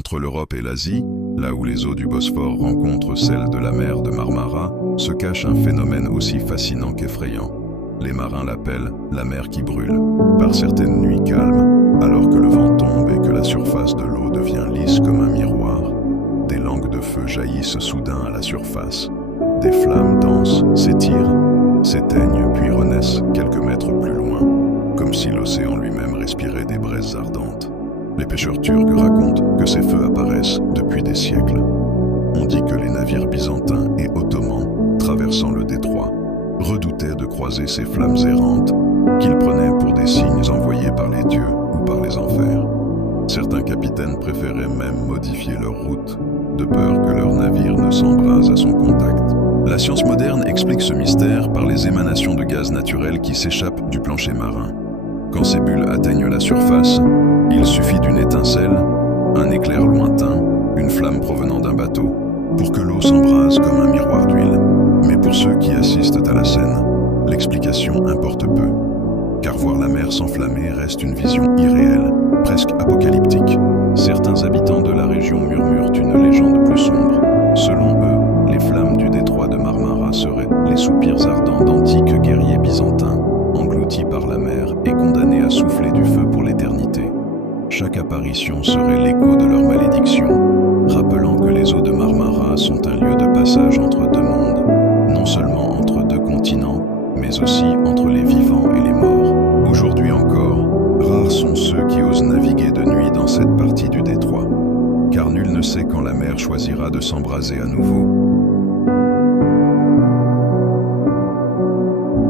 Entre l'Europe et l'Asie, là où les eaux du Bosphore rencontrent celles de la mer de Marmara, se cache un phénomène aussi fascinant qu'effrayant. Les marins l'appellent la mer qui brûle. Par certaines nuits calmes, alors que le vent tombe et que la surface de l'eau devient lisse comme un miroir, des langues de feu jaillissent soudain à la surface. Des flammes denses s'étirent, s'éteignent puis renaissent quelques mètres plus loin, comme si l'océan lui-même respirait des braises ardentes. Les pêcheurs turcs racontent que ces feux apparaissent depuis des siècles. On dit que les navires byzantins et ottomans, traversant le détroit, redoutaient de croiser ces flammes errantes qu'ils prenaient pour des signes envoyés par les dieux ou par les enfers. Certains capitaines préféraient même modifier leur route, de peur que leur navire ne s'embrase à son contact. La science moderne explique ce mystère par les émanations de gaz naturel qui s'échappent du plancher marin. Quand ces bulles atteignent la surface, il suffit d'une étincelle, un éclair lointain, une flamme provenant d'un bateau, pour que l'eau s'embrase comme un miroir d'huile. Mais pour ceux qui assistent à la scène, l'explication importe peu, car voir la mer s'enflammer reste une vision irréelle, presque apocalyptique. Certains habitants de la région murmurent une légende plus sombre. Selon eux, les flammes du détroit de Marmara seraient les soupirs ardents d'antiques guerriers byzantins, engloutis par la mer et condamnés à souffler du feu pour l'éternité. Chaque apparition serait l'écho de leur malédiction, rappelant que les eaux de Marmara sont un lieu de passage entre deux mondes, non seulement entre deux continents, mais aussi entre les vivants et les morts. Aujourd'hui encore, rares sont ceux qui osent naviguer de nuit dans cette partie du détroit, car nul ne sait quand la mer choisira de s'embraser à nouveau.